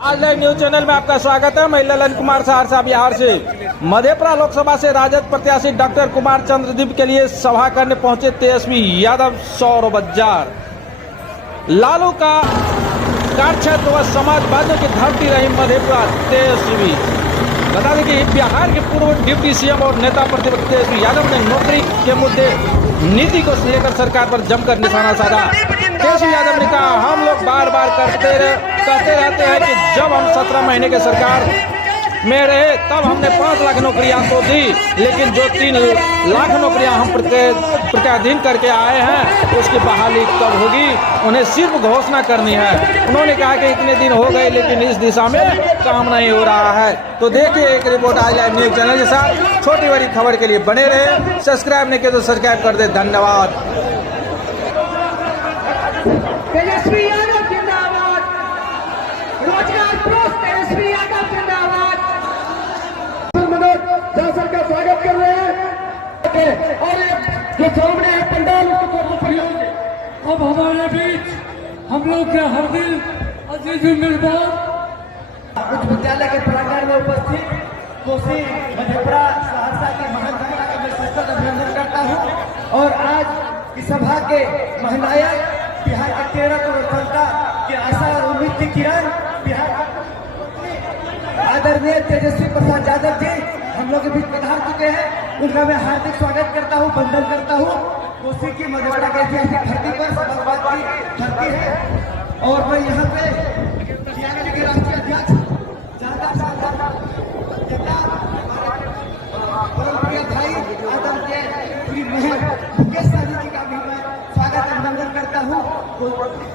आज live news channel में आपका स्वागत है। मैं ललन कुमार सहरसा बिहार से। मधेपुरा लोकसभा से राजद प्रत्याशी डॉक्टर कुमार चंद्रदीप के लिए सभा करने पहुंचे तेजस्वी यादव सौर बाजार। लालू का कार्य क्षेत्र व समाजवादियों की धरती रही मधेपुरा तेजस्वी। बता दें कि बिहार के पूर्व डिप्टी सीएम और नेता प्रतिपक्ष तेजस्वी यादव ने नौकरी के मुद्दे नीति को लेकर सरकार पर जमकर निशाना साधा। तेजस्वी यादव ने कहा, हम लोग बार बार कहते रहते हैं कि जब हम 17 महीने के सरकार में रहे तब हमने 5 लाख नौकरियां तो दी, लेकिन जो 3 लाख नौकरियां हम प्रत्याधीन करके आए हैं उसकी बहाली कब होगी, उन्हें सिर्फ घोषणा करनी है। उन्होंने कहा कि इतने दिन हो गए लेकिन इस दिशा में काम नहीं हो रहा है। तो देखिए एक रिपोर्ट आज लाइव न्यूज चैनल के साथ। छोटी बड़ी खबर के लिए बने रहे, सब्सक्राइब नहीं किया तो सब्सक्राइब कर दे। धन्यवाद। तेजस्वी यादव जिंदाबाद, रोजगार प्रोस तेजस्वी यादव जिंदाबाद। शासन का स्वागत कर रहे हैं और जो सामने है पंडाल अब हमारे बीच हम लोग के हर दिल अजीज मेहमान उच्च विद्यालय के प्रांगण में उपस्थित कोसी मधेपुरा सहरसा की महान जनता का मैं सशक्त अभिनंदन करता हूं। और आज इस सभा के महानायक बिहार के 13 करोड़ जनता की आशा और उम्मीद की किरण बिहार आदरणीय तेजस्वी प्रसाद यादव जी हम लोग के बीच पधार चुके हैं। उनका मैं हार्दिक स्वागत करता हूं, वंदन करता हूं। कोसी की मधेपुरा की ऐतिहासिक धरती पर समाजवाद की धरती है और मैं यहाँ पे के राष्ट्रीय अध्यक्ष परमप्रिय भाई आदरणीय श्री मुकेश सहनी जी का भी मैं स्वागत अभिनंदन करता हूँ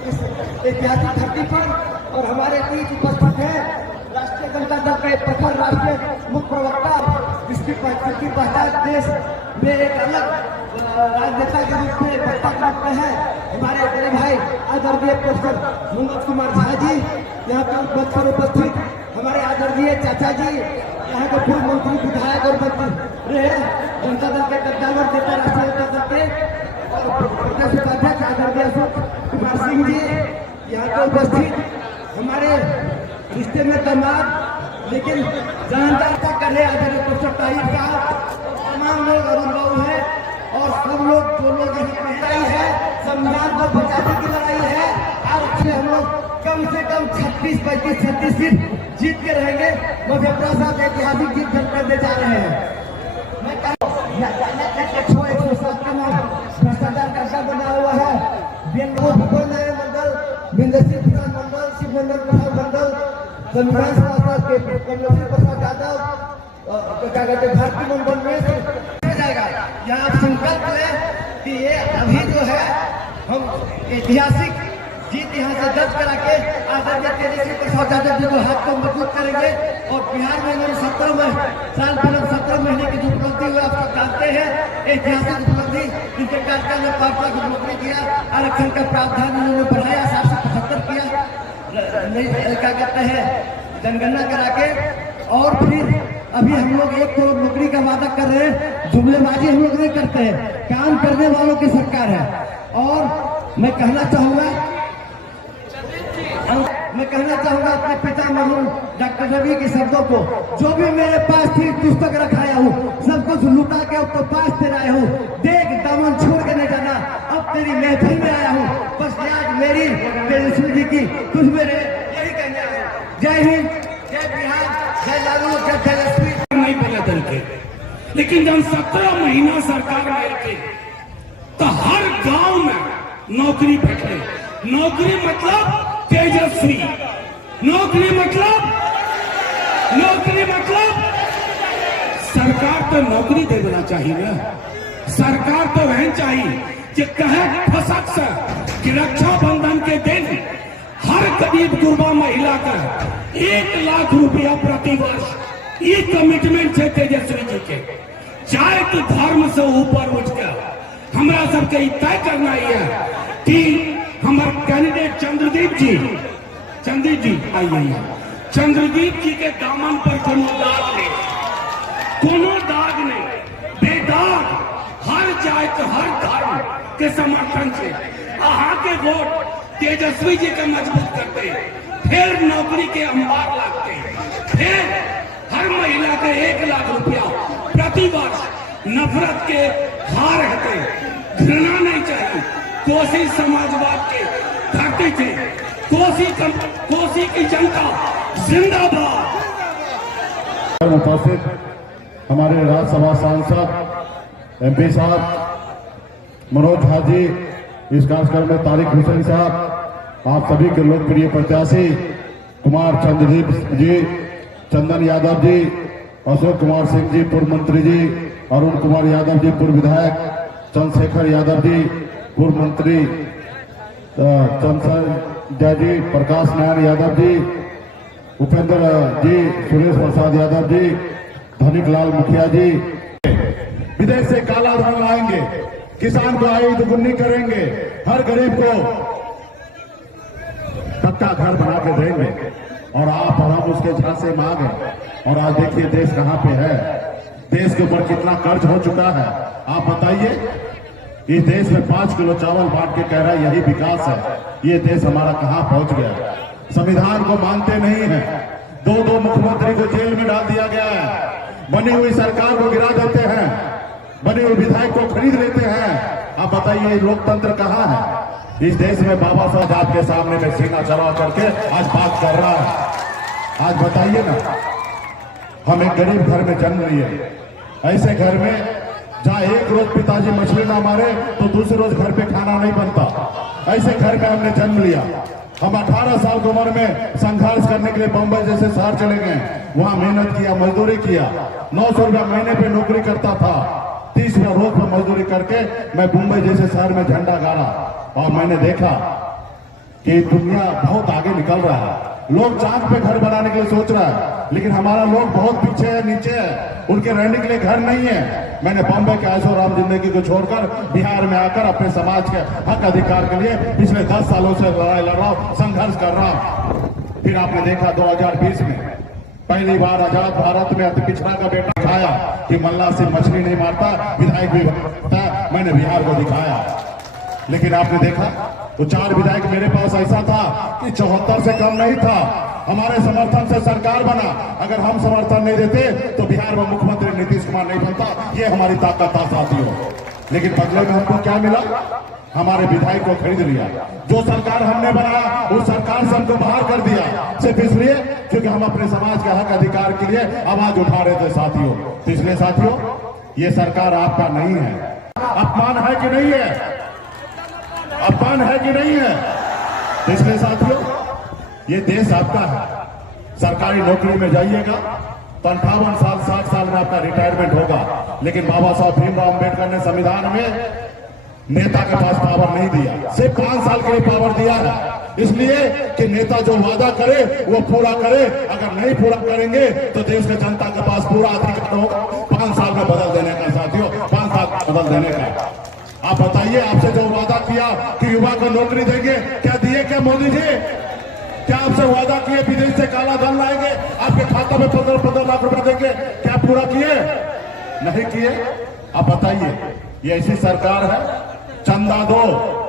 इस ऐतिहासिक धरती पर। और हमारे बीच उपस्थित है राष्ट्रीय जनता दल के प्रखर राष्ट्रीय मुख्य प्रवक्ता, जिसकी पहचान देश में एक अलग राजनेता के रूप में वक्ता के रूप में है, हमारे बड़े भाई आदरणीय प्रोफेसर मनोज कुमार झा जी। यहाँ पर उपस्थित हमारे आदरणीय चाचा जी, यहाँ के पूर्व मंत्री विधायक और मंत्री रहे जनता दल के कद्दावर नेता राष्ट्रीय जनता दल के और प्रदेश उपाध्यक्ष आदरणीय अशोक कुमार सिंह जी। यहाँ पर उपस्थित हमारे रिश्ते में तमाम लेकिन जानदार कर रहे आदरणीय प्रोफेसर ताहिर साहब, तमाम लोग अरुण बाबू है और सब लोग जो लोग यहाँ लड़ाई है संविधान को बचाने की लड़ाई है। आज से हम लोग कम से कम 36, 35, 36 सीट जीत के रहेंगे। मधेपुरा साहब ऐतिहासिक जीत दर्ज करने जा रहे हैं। मैं 107 का नाम भ्रष्टाचार का बना हुआ है। मंडल, बिंदसी प्रसाद मंडल, शिव मंडल प्रसाद मंडल, संविधान सभा के कमलेश्वर प्रसाद यादव, क्या कहते हैं भारतीय मंडल में जाएगा। यहाँ आप संकल्प लें कि ये अभी जो है हम ऐतिहासिक जीत यहाँ से दर्ज करा के आदरणीय तेजस्वी प्रसाद यादव जी को हाथ को मजबूत करेंगे। और बिहार में इन्होंने 17 महीने की जो उपलब्धि हुई आप सब जानते हैं, ऐतिहासिक उपलब्धि। इनके कार्यकाल में 5 लाख नौकरी किया, आरक्षण का प्रावधान इन्होंने बढ़ाया, 775 किया, क्या कहते हैं जनगणना करा के। और फिर अभी हम लोग 1 करोड़ नौकरी का वादा कर रहे हैं। जुमलेबाजी हम लोग नहीं करते हैं, काम करने वालों की सरकार है। और मैं कहना चाहूंगा अपने पिता मरहूम डॉक्टर रवि के शब्दों को, जो भी मेरे पास थी पुस्तक रखाया हूँ, सब कुछ लुटा के अब तो पास तेरा आया हूँ। देख दामन छोड़ के नहीं जाना, अब तेरी महफिल में आया हूँ। बस याद मेरी तेजस्वी जी की तुझ मेरे यही कहने आया हूँ। जय हिंद, जय बिहार, जय लालू, जय तेजस्वी। नहीं बने दल के, लेकिन जब 17 महीना सरकार में थे तो हर गांव में नौकरी बैठे। नौकरी मतलब तेजस्वी, नौकरी मतलब सरकार तो नौकरी दे देना चाहिए ना। सरकार तो रहना चाहिए कि कहे फसक से कि रक्षाबंधन के दिन हर गरीब गुरबा महिला का 1 लाख रुपया प्रति वर्ष, ये कमिटमेंट है तेजस्वी जी के। चाहे तो धर्म से ऊपर उठ कर हमारा सबके तय करना ही है कि हमारे कैंडिडेट चंद्रदीप जी आइए, चंद्रदीप जी के दामन पर कोनो दाग नहीं, बेदाग हर जात हर धर्म के समर्थन से अहा के वोट तेजस्वी जी का मजबूत करते, फिर नौकरी के अंबार लगते, फिर हर महिला का 1 लाख रुपया प्रति वर्ष नफरत के हार रहते, घृणा नहीं चाहिए। कोसी समाजवाद के धरती थे, कोसी की जनता जिंदाबाद। उपस्थित हमारे राज्यसभा सांसद MP साहब मनोज झा जी, इस कार्यक्रम में तारिक हुसैन साहब, आप सभी के लोकप्रिय प्रत्याशी कुमार चंद्रदीप जी, चंदन यादव जी, अशोक कुमार सिंह जी पूर्व मंत्री जी, अरुण कुमार यादव जी पूर्व विधायक, चंद्रशेखर यादव जी पूर्व मंत्री, चंद्रशेखर जी, प्रकाश नारायण यादव जी, उपेंद्र जी, सुरेश प्रसाद यादव जी, धनिक लाल मुखिया जी। विदेश से काला धन लाएंगे, किसान को आय दुगुनी करेंगे, हर गरीब को पक्का घर बना के देंगे, और आप और हम उसके झांसे में आ गए। और आज देखिए देश कहां पे है, देश के ऊपर कितना कर्ज हो चुका है। आप बताइए, इस देश में 5 किलो चावल बांट के कह रहा है यही विकास है। ये देश हमारा कहां पहुंच गया। संविधान को मानते नहीं है, 2 मुख्यमंत्री को जेल में डाल दिया गया है, बनी हुई सरकार को गिरा देते हैं, बने हुए विधायक को खरीद लेते हैं। आप बताइए लोकतंत्र कहां है। इस देश में बाबा साहब आपके सामने में सीना चढ़ा करके आज बात कर रहा है। आज बताइए ना, हम एक गरीब घर में जन्म लिए, ऐसे घर में जहां एक रोज पिताजी मछली ना मारे तो दूसरे रोज घर पे खाना नहीं बनता, ऐसे घर में हमने जन्म लिया। हम 18 साल की उम्र में संघर्ष करने के लिए बंबई जैसे शहर चले गए, वहां मेहनत किया, मजदूरी किया, 900 रुपया महीने पे नौकरी करता था, 30 रुपया रोज पर मजदूरी करके मैं मुंबई जैसे शहर में झंडा गाड़ा। और मैंने देखा कि दुनिया बहुत आगे निकल रहा है। लोग चांद पे घर बनाने के लिए सोच रहा है, लेकिन हमारा लोग बहुत पीछे है, नीचे है, उनके रहने के लिए घर नहीं है। मैंने बॉम्बे के ऐशो आराम जिंदगी को छोड़कर बिहार में आकर अपने समाज के हक अधिकार के लिए पिछले 10 सालों से लड़ाई लड़ रहा हूं, संघर्ष कर रहा हूं। फिर आपने देखा 2020 में पहली बार आजाद भारत में अति पिछड़ा का बेटा दिखाया कि मल्ला सिंह मछली नहीं मारता, विधायक भी बनता। मैंने बिहार को दिखाया, लेकिन आपने देखा वो 4 विधायक मेरे पास ऐसा था कि 74 से कम नहीं था। हमारे समर्थन से सरकार बना। अगर हम समर्थन नहीं देते तो बिहार में मुख्यमंत्री नीतीश कुमार नहीं बनता। ये हमारी ताकत था साथियों। लेकिन बदले में हमको क्या मिला? हमारे विधायक को खरीद लिया। जो सरकार हमने बनाया उस सरकार से हमको बाहर कर दिया, सिर्फ इसलिए क्योंकि हम अपने समाज के हक अधिकार के लिए आवाज उठा रहे थे साथियों। तो इसलिए साथियों, ये सरकार आपका नहीं है। अपमान है कि नहीं है? अपमान है कि नहीं है? इसलिए साथियों, ये देश आपका है। सरकारी नौकरी में जाइएगा तो 58 साल 60 साल में आपका रिटायरमेंट होगा। लेकिन बाबा साहब भीमराव अम्बेडकर ने संविधान में नेता के पास पावर नहीं दिया, सिर्फ 5 साल के लिए पावर दिया है। इसलिए कि नेता जो वादा करे वो पूरा करे। अगर नहीं पूरा करेंगे तो देश के जनता के पास पूरा अधिकार होगा 5 साल में बदल देने का साथियों, 5 साल बदल देने का। आप बताइए, आपसे जो वादा किया कि युवा को नौकरी देंगे, क्या दिए? क्या मोदी जी क्या आपसे वादा किए विदेश से काला धन लाएंगे, आपके खाते में 15-15 लाख रुपए देंगे? क्या पूरा किए? नहीं किए। आप बताइए, ये ऐसी सरकार है, चंदा दो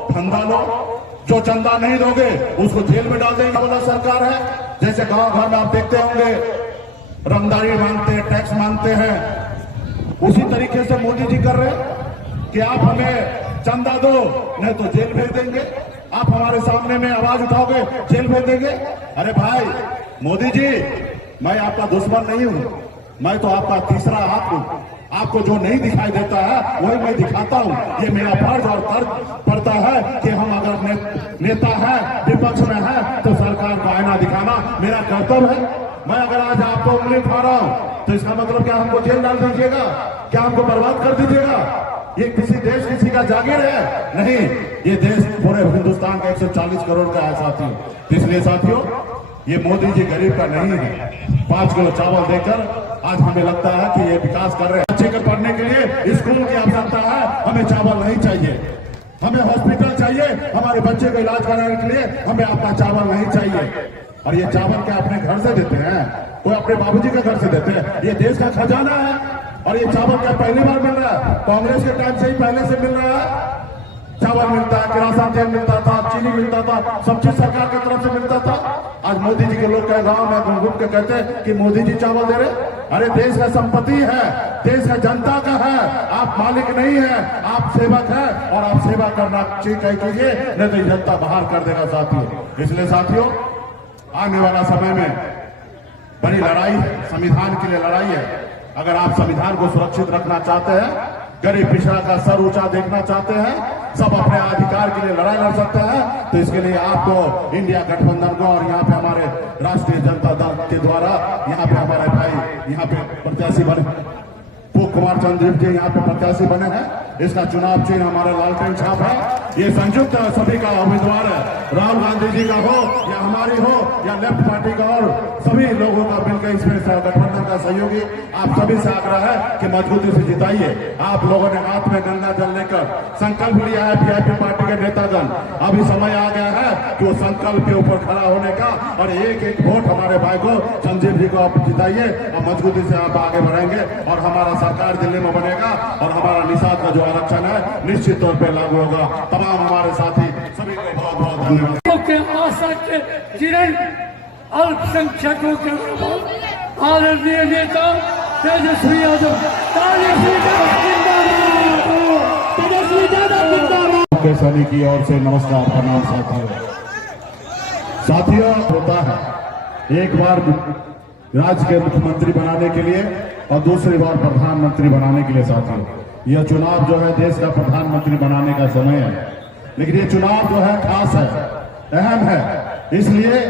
फंदा लो, जो चंदा नहीं दोगे उसको जेल में डाल देंगे वाला सरकार है। जैसे गांव घर में आप देखते होंगे रंगदारी मांगते हैं, टैक्स मांगते हैं, उसी तरीके से मोदी जी कर रहे हैं कि आप हमें चंदा दो नहीं तो जेल भेज देंगे, आप हमारे सामने में आवाज उठाओगे जेल भेज देंगे। अरे भाई मोदी जी, मैं आपका दुश्मन नहीं हूं, मैं तो आपका तीसरा हाथ हूं। आपको जो नहीं दिखाई देता है वही मैं दिखाता हूं। ये मेरा फर्ज और कर्ज पड़ता है कि हम अगर नेता है, विपक्ष में है, तो सरकार को आईना दिखाना मेरा कर्तव्य है। मैं अगर आज आपको उंगली उठा रहा हूं तो इसका मतलब क्या हमको जेल डाल दीजिएगा? क्या हमको बर्बाद कर दीजिएगा? ये किसी देश किसी का जागीर है? नहीं, ये देश पूरे हिंदुस्तान का 140 करोड़ का है साथियों। इसलिए साथियों, ये मोदी जी गरीब का नहीं है। 5 किलो चावल देकर आज हमें लगता है कि ये विकास कर रहे हैं। बच्चे को पढ़ने के लिए स्कूल की आवश्यकता है, हमें चावल नहीं चाहिए। हमें हॉस्पिटल चाहिए, हमारे बच्चे को इलाज कराने के लिए हमें आपका चावल नहीं चाहिए। और ये चावल क्या अपने घर से देते हैं? कोई अपने बाबूजी के घर से देते हैं? ये देश का खजाना है। और ये चावल क्या पहली बार मिल रहा है? कांग्रेस के टाइम से ही पहले से मिल रहा है। चावल मिलता है, किरासन तेल मिलता था, चीनी मिलता था, सब चीज सरकार की तरफ से मिलता था। आज मोदी जी के लोग कहे गांव में घूम घूम के कहते हैं कि मोदी जी चावल दे रहे। अरे देश का संपत्ति है, देश का जनता का है, आप मालिक नहीं है, आप सेवक है और आप सेवा करना कीजिए, नहीं तो जनता बाहर कर देगा साथियों। इसलिए साथियों आने वाला समय में बड़ी लड़ाई है, संविधान के लिए लड़ाई है। अगर आप संविधान को सुरक्षित रखना चाहते हैं, गरीब पिछड़ा का सर ऊंचा देखना चाहते हैं, सब अपने अधिकार के लिए लड़ाई लड़ सकते हैं, तो इसके लिए आपको इंडिया गठबंधन को और यहाँ पे हमारे राष्ट्रीय जनता दल के द्वारा यहाँ पे हमारे भाई यहाँ पे प्रत्याशी बने कुमार चंद्रदीप जी यहाँ पे प्रत्याशी बने हैं। इसका चुनाव चिन्ह हमारा लालटेन छाप है। ये संयुक्त सभी का उम्मीदवार है, राहुल गांधी जी का हो या हमारी हो या लेफ्ट पार्टी का, और सभी लोगों का मिलकर इसमें गठबंधन का सहयोगी आप सभी से आग्रह है कि मजबूती से जिताइए। आप लोगों ने हाथ में गंगा जल लेकर संकल्प लिया है, वीआईपी पार्टी के नेतागण, अभी समय आ गया है कि वो संकल्प के ऊपर खड़ा होने का, और एक एक वोट हमारे भाई को संजीव जी को आप जिताइए और मजबूती से आप आगे बढ़ेंगे और हमारा सरकार दिल्ली में बनेगा और हमारा निषाद का जो आरक्षण है निश्चित तौर पर लागू होगा। तमाम हमारे साथी सभी को बहुत बहुत धन्यवाद। के आशा के किरण अल्पसंख्यकों के आदरणीय नेता तेजस्वी यादव, के सभी की ओर से नमस्कार प्रणाम साथियों। साथियों होता है एक बार राज्य के मुख्यमंत्री बनाने के लिए और दूसरी बार प्रधानमंत्री बनाने के लिए। साथियों यह चुनाव जो है देश का प्रधानमंत्री बनाने का समय है, लेकिन ये चुनाव जो है खास है, अहम है, इसलिए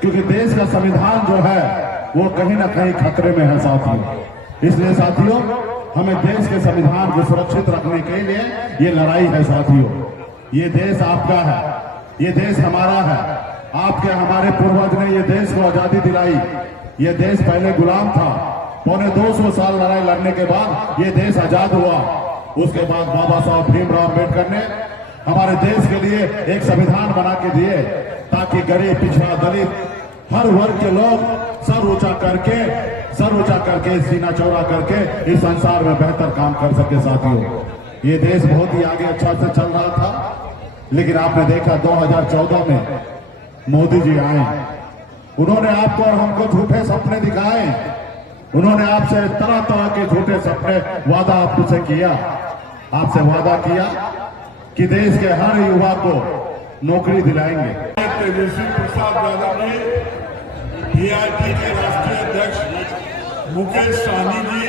क्योंकि देश का संविधान जो है वो कहीं ना कहीं खतरे में है साथियों। इसलिए साथियों हमें देश के संविधान को सुरक्षित रखने के लिए ये लड़ाई है साथियों। ये देश आपका है, ये देश हमारा है, आपके हमारे पूर्वज ने ये देश को आजादी दिलाई। ये देश पहले गुलाम था, पौने 200 साल लड़ाई लड़ने के बाद ये देश आजाद हुआ। उसके बाद बाबा साहब भीमराव अम्बेडकर ने हमारे देश के लिए एक संविधान बना के दिए ताकि गरीब पिछड़ा दलित हर वर्ग के लोग सर ऊंचा करके सीना चौड़ा करके इस संसार में बेहतर काम कर सके। साथियों ये देश बहुत ही आगे अच्छा से चल रहा था, लेकिन आपने देखा 2014 में मोदी जी आए, उन्होंने आपको और हमको झूठे सपने दिखाए, उन्होंने आपसे तरह तरह के झूठे सपने वादा आपसे किया, आपसे वादा किया कि देश के हर युवा को नौकरी दिलाएंगे। तेजस्वी प्रसाद यादव जी, वीआईपी के राष्ट्रीय अध्यक्ष मुकेश सहनी जी,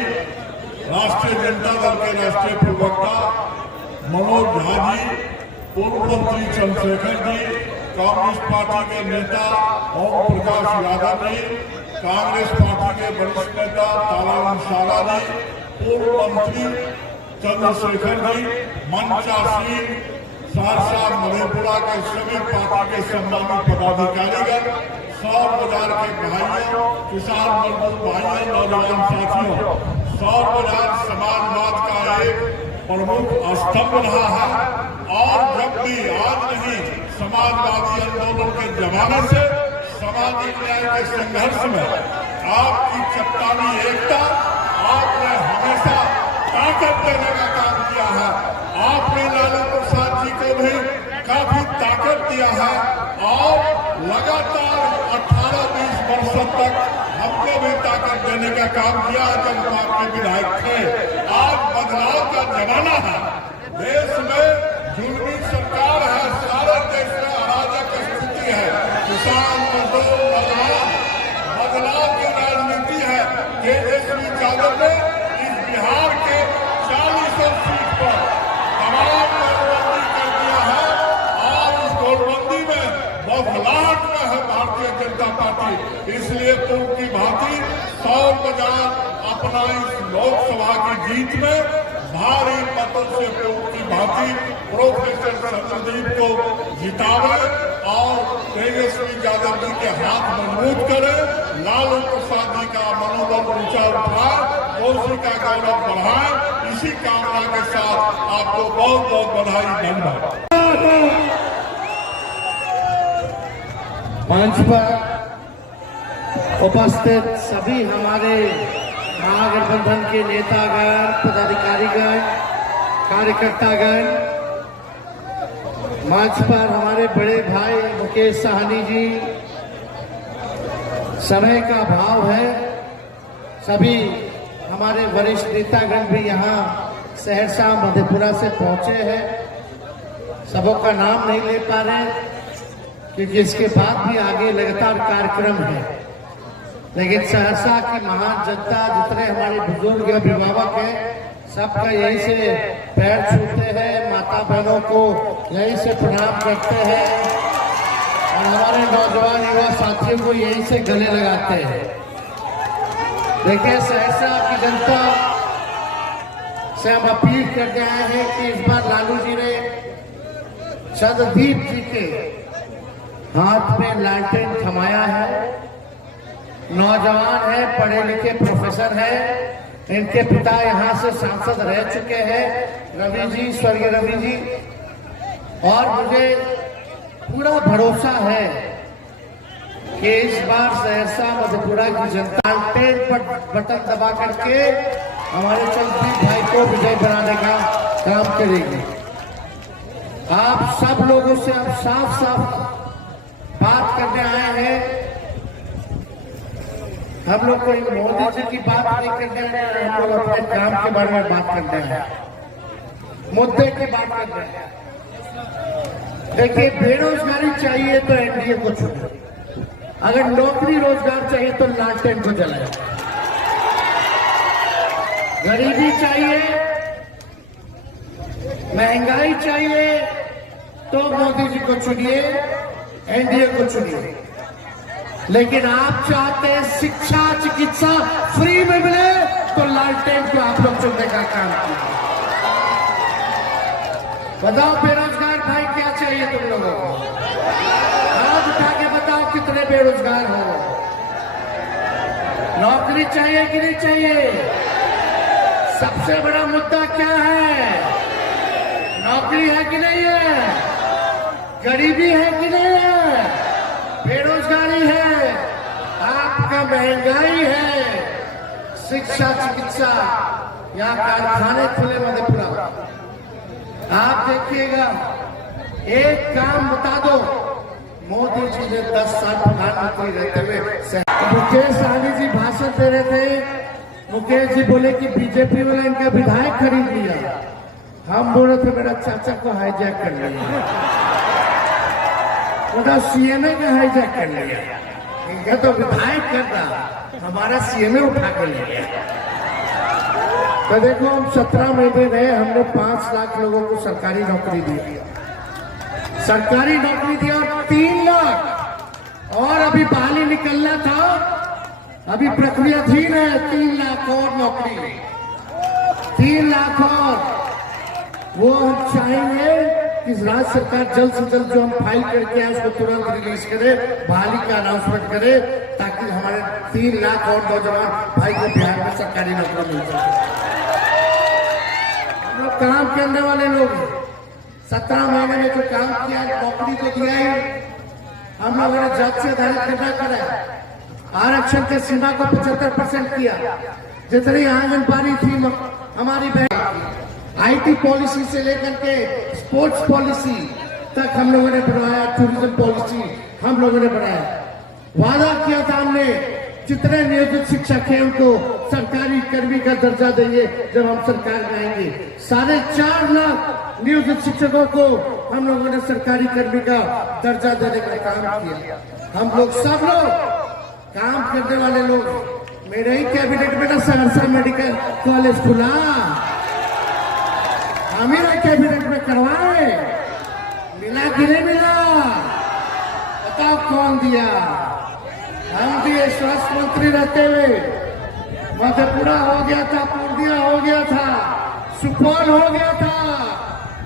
राष्ट्रीय जनता दल के राष्ट्रीय प्रवक्ता मनोज झा जी, पूर्व मंत्री चंद्रशेखर जी, कांग्रेस पार्टी के नेता ओम प्रकाश यादव जी, कांग्रेस पार्टी के वरिष्ठ नेता तालाराम साला जी, पूर्व मंत्री चंद्रशेखर जी, मंचासीन सहरसा मधेपुरा के सभी पार्टी के सम्मानित पदाधिकारीगण, सौर बाजार के भाइयों, किसान मजदूर भाइयों, नौजवान साथियों, सौर बाजार समाजवाद का एक प्रमुख स्तंभ रहा है और जब भी आज नहीं समाजवादी आंदोलन के जमाने से सामाजिक न्याय के संघर्ष में आपकी चट्टानी एकता आपने हमेशा ताकत देने का काम किया है। आपने लालू प्रसाद जी को भी काफी ताकत दिया है और लगातार 18-20 वर्षों तक हमको भी ताकत देने का काम किया जब हम आपके विधायक थे। आज बदलाव का जमाना है, देश में जुल्मी सरकार है, सारे देश में अराजक स्थिति है, किसान मजदूर बदलाव की राजनीति है। तेजस्वी यादव ने इस बिहार के 40 सीट पर तमाम नोटबंदी कर दिया है और इस नोटबंदी में बदलाव में है भारतीय जनता पार्टी। इसलिए पूर्व की भांति सौर बाजार अपना इस लोकसभा की जीत में भारी मतों से पूर्व की भांति प्रोफेसर चंद्रदीप को जितावे और तेजस्वी यादव जी के हाथ मजबूत करे, लालू प्रसाद जी का मनोबल ऊंचा उठाए, दोषी का गौरव बढ़ाए। इसी कामना के साथ आपको बहुत बहुत बधाई, धन्यवाद। मंच पर उपस्थित सभी हमारे महागठबंधन के नेतागण, पदाधिकारीगण, कार्यकर्तागण, मंच पर हमारे बड़े भाई मुकेश साहनी जी, समय का अभाव है, सभी हमारे वरिष्ठ नेतागण भी यहाँ सहरसा मधेपुरा से पहुंचे हैं। सबों का नाम नहीं ले पा रहे क्योंकि इसके बाद भी आगे लगातार कार्यक्रम है, लेकिन सहरसा की महान जनता, जितने हमारे बुजुर्ग अभिभावक हैं, सबका यहीं से पैर छूते हैं, माता बहनों को यहीं से प्रणाम करते हैं और हमारे नौजवान युवा साथियों को यहीं से गले लगाते हैं। देखिए, सहरसा की जनता से हम अपील करते आए हैं कि इस बार लालू जी ने चंद्रदीप जी के हाथ में लालटेन थमाया है। नौजवान है, पढ़े लिखे प्रोफेसर है, इनके पिता यहाँ से सांसद रह चुके हैं, रवि जी, स्वर्गीय रवि जी, और मुझे पूरा भरोसा है कि इस बार सहरसा मधेपुरा की जनता लालटेन पर बटन दबा करके हमारे चंद्रदीप भाई को विजय बनाने का काम करेगी। आप सब लोगों से अब साफ साफ बात करने आए हैं। हम लोग कोई मोदी जी की बात नहीं करने आए हैं, हम लोग अपने काम के बारे में बात करते हैं, मुद्दे की बात करते हैं। देखिए, बेरोजगारी चाहिए तो एनडीए को चुने, अगर नौकरी रोजगार चाहिए तो लालटेन को जलाए, गरीबी चाहिए, महंगाई चाहिए तो मोदी जी को चुनिए, एनडीए को चुनिए। लेकिन आप चाहते हैं शिक्षा चिकित्सा फ्री में मिले तो लालटेन को आप लोग चुनने का काम कीजिए। बताओ बेरोजगार भाई क्या चाहिए तुम लोगों को? हाथ उठा के बताओ कितने बेरोजगार हो? नौकरी चाहिए कि नहीं चाहिए? सबसे बड़ा मुद्दा क्या है? नौकरी है कि नहीं है? गरीबी है कि नहीं है? बेरोजगारी है, आपका महंगाई है, शिक्षा चिकित्सा, यहाँ कारखाने खुले मधेपुरा। आप देखिएगा, एक काम बता दो, मोदी जी ने 10 साल प्रधानमंत्री रहते हुए मुकेश साहनी जी भाषण दे रहे थे। मुकेश जी बोले कि बीजेपी वाला इनका विधायक खरीद लिया। हम बोले थे मेरा चाचा को हाईजैक कर लिया, उधर सीएमए का हाईजैक कर लिया, इनका तो विधायक करना, हमारा सीएमए उठा कर लिया। तो देखो, हम 17 महीने रहे, हमने 5 लाख लोगों को सरकारी नौकरी दी, सरकारी नौकरी दी, और 3 लाख और अभी बहाली निकलना था, अभी प्रक्रियाधीन है। 3 लाख और नौकरी, 3 लाख और वो हम चाहेंगे कि राज्य सरकार जल्द से जल्द जो हम फाइल करके आए उसको तुरंत रिलीज करे, बहाली का अनाउंसमेंट करे, ताकि हमारे 3 लाख और नौजवान भाई को बिहार में सरकारी नौकरी मिल सके। हम लोग काम करने वाले लोग हैं, 17 महीने में जो काम किया, नौकरी तो दिया ही। हम लोगों ने जात से आधारित करना करा, आरक्षण के सीमा को 75% किया, जितनी आंगनबाड़ी थी हमारी बहन, आईटी पॉलिसी से लेकर के स्पोर्ट्स पॉलिसी तक हम लोगों ने बनाया, टूरिज्म पॉलिसी हम लोगों ने बनाया। वादा किया था हमने, जितने नियोजित शिक्षक हैं उनको सरकारी कर्मी का दर्जा देंगे जब हम सरकार में आएंगे। 4.5 लाख नियोजित शिक्षकों को हम लोगों ने सरकारी कर्मी का दर्जा देने का काम किया। हम लोग सब लोग काम करने वाले लोग। मेरे ही कैबिनेट में ना सहरसा मेडिकल कॉलेज खुला, हमें कैबिनेट में करवाए, मिला कि नहीं मिला? बताओ कौन दिया? हम दिए। स्वास्थ्य मंत्री रहते हुए मधेपुरा हो गया था, पूर्णिया हो गया था, सुपौल हो गया था,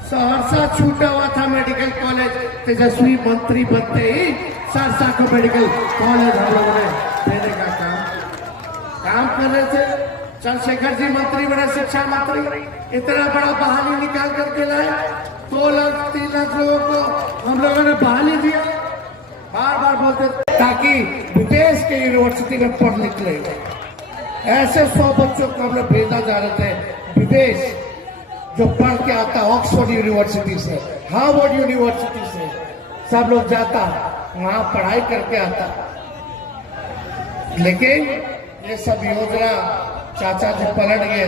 सहरसा छूटा हुआ था मेडिकल कॉलेज। तेजस्वी मंत्री बनते ही सहरसा को मेडिकल कॉलेज हम लोगों ने देने का काम कर रहे थे। चंद्रशेखर जी मंत्री बने, शिक्षा मंत्री, इतना बड़ा बहाली निकाल करके लाए। 2 लाख 3 लाख लोगों को हम लोगों ने बहाली दिया, बार बार बोलते ताकि विदेश के यूनिवर्सिटी में पढ़ निकले। ऐसे 100 बच्चों को हम लोग भेजा जा रहे थे विदेश, जो पढ़ के आता ऑक्सफोर्ड यूनिवर्सिटी से, हार्वर्ड यूनिवर्सिटी से, सब लोग जाता वहां पढ़ाई करके आता। लेकिन ये सब योजना चाचा जी पलट गए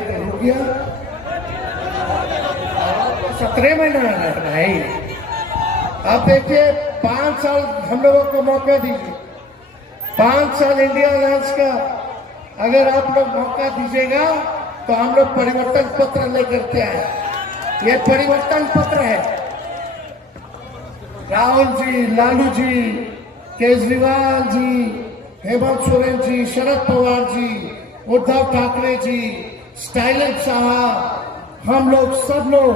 तो रुक गया। 17 महीना है भाई। अब देखिए 5 साल हम लोगों को मौका दीजिए, 5 साल इंडिया अलायंस का अगर आप लोग मौका दीजिएगा तो हम लोग परिवर्तन पत्र लेकर के आए। ये परिवर्तन पत्र है। राहुल जी, लालू जी, केजरीवाल जी, हेमंत सोरेन जी, शरद पवार जी, उद्धव ठाकरे जी, स्टालिन साहब, हम लोग सब लोग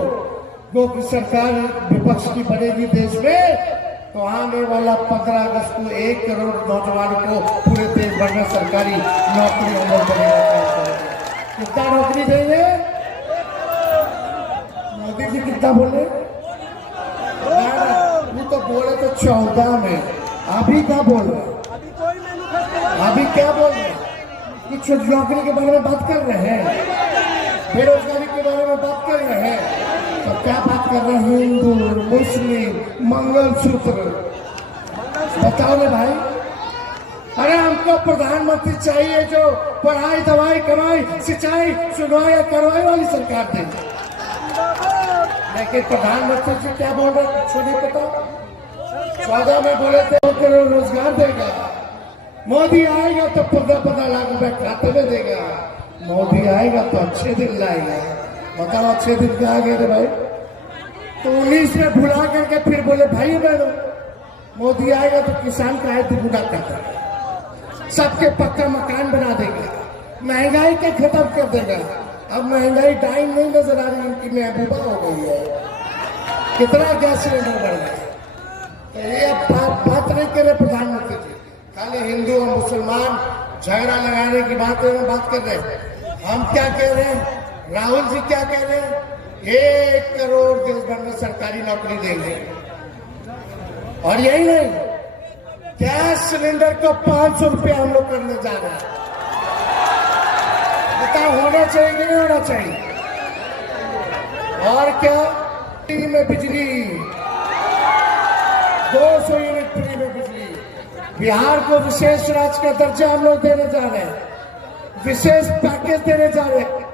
जो कि सरकार विपक्ष की बनेगी देश में, तो आने वाला 15 अगस्त को 1 करोड़ नौजवानों को पूरे देश भर में सरकारी नौकरी अमल करेगा। कितना नौकरी देंगे? मोदी जी कितना बोले? वो तो बोले तो 14 में। अभी क्या बोल रहे? अभी क्या बोल रहे? कुछ नौकरी के बारे में बात कर रहे हैं, बेरोजगारी के बारे में बात कर रहे हैं, तो क्या बात कर रहे हैं? हिंदू, मुस्लिम, मंगलसूत्र, बताओ रे भाई। अरे हमको प्रधानमंत्री चाहिए जो पढ़ाई, दवाई, कमाई, सिंचाई, सुनवाई और करवाई वाली सरकार दे। लेकिन प्रधानमंत्री जी क्या बोल रहे हैं? कुछ नहीं पता। 14 में बोले थे 2 करोड़ रोजगार देगा। मोदी आएगा तो 15 लाख रुपए खाते में देगा। मोदी आएगा तो अच्छे दिन लाएगा। बताओ अच्छे दिन क्या आ गए रे भाई? तो 19 में भुला करके फिर बोले भाई बहनों मोदी आएगा तो किसान का है दुगुना करता, सबके पक्का मकान बना देगा, महंगाई के खत्म कर देगा। अब महंगाई टाइम नहीं नजर आ रही, उनकी महबूबा हो गई है। कितना गैस सिलेंडर बढ़ गया। तो ये अब बात नहीं करे प्रधानमंत्री जी, खाली हिंदू और मुसलमान झगड़ा लगाने की बात कर रहे हैं। हम क्या कह रहे हैं? राहुल जी क्या कह रहे हैं? 1 करोड़ देश भर में सरकारी नौकरी देंगे। और यही नहीं, गैस सिलेंडर को 500 रुपया हम लोग करने जा रहे हैं। बताओ होना चाहिए कि नहीं होना चाहिए? और क्या? फ्री में बिजली, 200 यूनिट फ्री में बिजली। बिहार को विशेष राज्य का दर्जा हम लोग देने जा रहे हैं, विशेष पैकेज देने जा रहे हैं।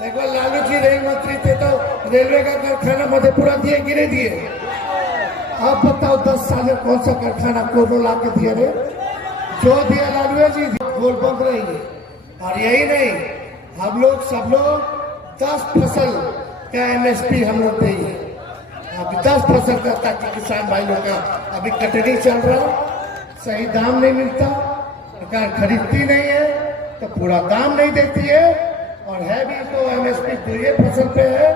देखो लालू जी रेल मंत्री थे तो रेलवे का कारखाना मधेपुरा दिए कि नहीं दिए? अब बताओ 10 साल में कौन सा कारखाना कोनो ला के दिए रे? जो दिया लालू जी गोल बंद रही है। और यही नहीं, हम लोग सब लोग 10 फसल का MSP हम लोग देंगे। अभी 10 फसल का, ताकि किसान भाई लोग का अभी कटनी चल रहा, सही दाम नहीं मिलता, सरकार खरीदती नहीं है तो पूरा दाम नहीं देती है, और है भी तो MSP 2 फसल पे है।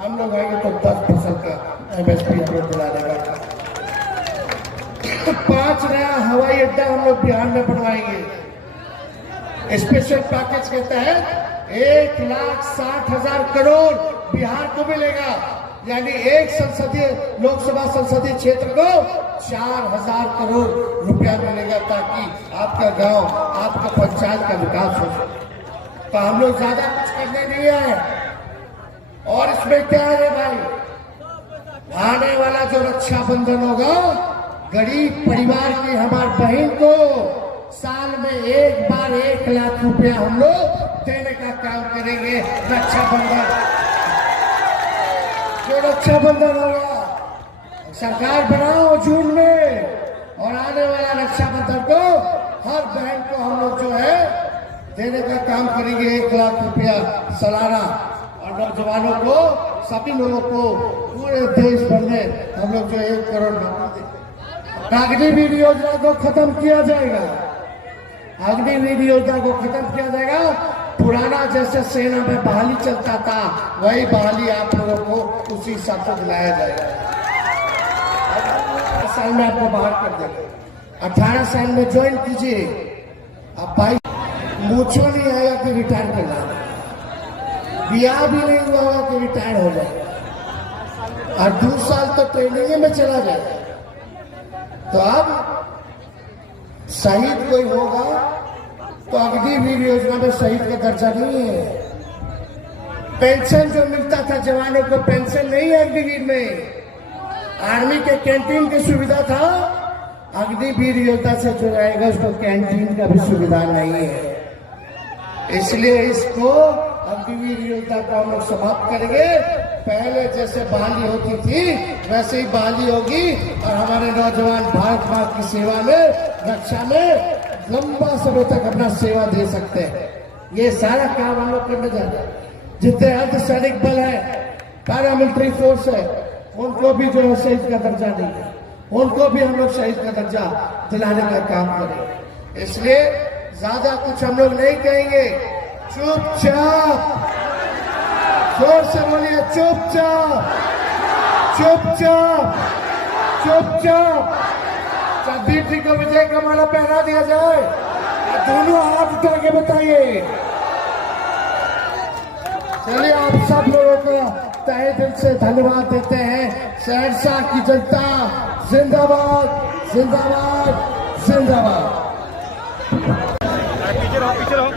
हम लोग आएंगे तो 10 फसल का MSP हम लोग दिला देगा। तो 5 नया हवाई अड्डा हम लोग बिहार में बनवाएंगे। स्पेशल पैकेज के तहत 1,60,000 करोड़ बिहार को मिलेगा, यानी एक लोकसभा संसदीय क्षेत्र को 4,000 करोड़ रुपया मिलेगा, ताकि आपका गांव, आपका पंचायत का विकास हो सके। तो हम लोग ज्यादा कुछ करने नहीं आए। और इसमें क्या है भाई? आने वाला जो रक्षाबंधन होगा, गरीब परिवार की हमारी बहन को साल में एक बार 1 लाख रुपया हम लोग देने का काम करेंगे। रक्षाबंधन, जो रक्षाबंधन होगा सरकार बनाओ जून में, और आने वाला रक्षाबंधन को हर बहन को हम लोग जो है देने का काम करेंगे 1 लाख रुपया सालाना। और नौजवानों को, सभी लोगों को पूरे देश भर में हम लोग जो 1 करोड़ नौकरी देंगे। अग्निवीर योजना को खत्म किया जाएगा। अग्निवीर योजना को खत्म किया जाएगा। पुराना जैसे सेना में बहाली चलता था, वही बहाली आप लोगों को उसी हिसाब से दिलाया जाएगा। 18 साल में आपको बाहर कर देंगे। 18 साल में ज्वाइन कीजिए। अब भाई मूछो नहीं आएगा कि रिटायर करना, ब्याह भी नहीं हुआ होगा कि रिटायर हो जाए, और 2 साल तो ट्रेनिंग में चला जाए। तो अब शहीद कोई होगा तो अग्निवीर योजना में शहीद का दर्जा नहीं है। पेंशन जो मिलता था जवानों को, पेंशन नहीं है अग्निवीर में। आर्मी के कैंटीन की सुविधा था, अग्निवीर योद्धा से जो रहेगा उसको कैंटीन का भी सुविधा नहीं है। इसलिए इसको अग्निवीर योद्धा को हम लोग समाप्त करेंगे। पहले जैसे बहाली होती थी वैसे ही बहाली होगी और हमारे नौजवान भारत माँ की सेवा में, रक्षा में लंबा समय तक अपना सेवा दे सकते हैं। ये सारा काम हम लोग करने जा रहे हैं। जितने अर्धसैनिक बल है, पैरामिलिट्री फोर्स है, उनको भी जो है शहीद का दर्जा नहीं है, उनको भी हम लोग शहीद का दर्जा दिलाने का काम करेंगे। इसलिए ज्यादा कुछ हम लोग नहीं कहेंगे, चुपचाप, जोर से बोलिए, चुपचाप चुपचाप चुपचाप। जगदीप जी को विजय का माला पहना दिया जाए। दोनों हाथ उठा के बताइए। चलिए, आप सब लोगों को तहे दिल से धन्यवाद देते हैं। सहरसा की जनता जिंदाबाद जिंदाबाद जिंदाबाद। पीछे रहो, पीछे रहो।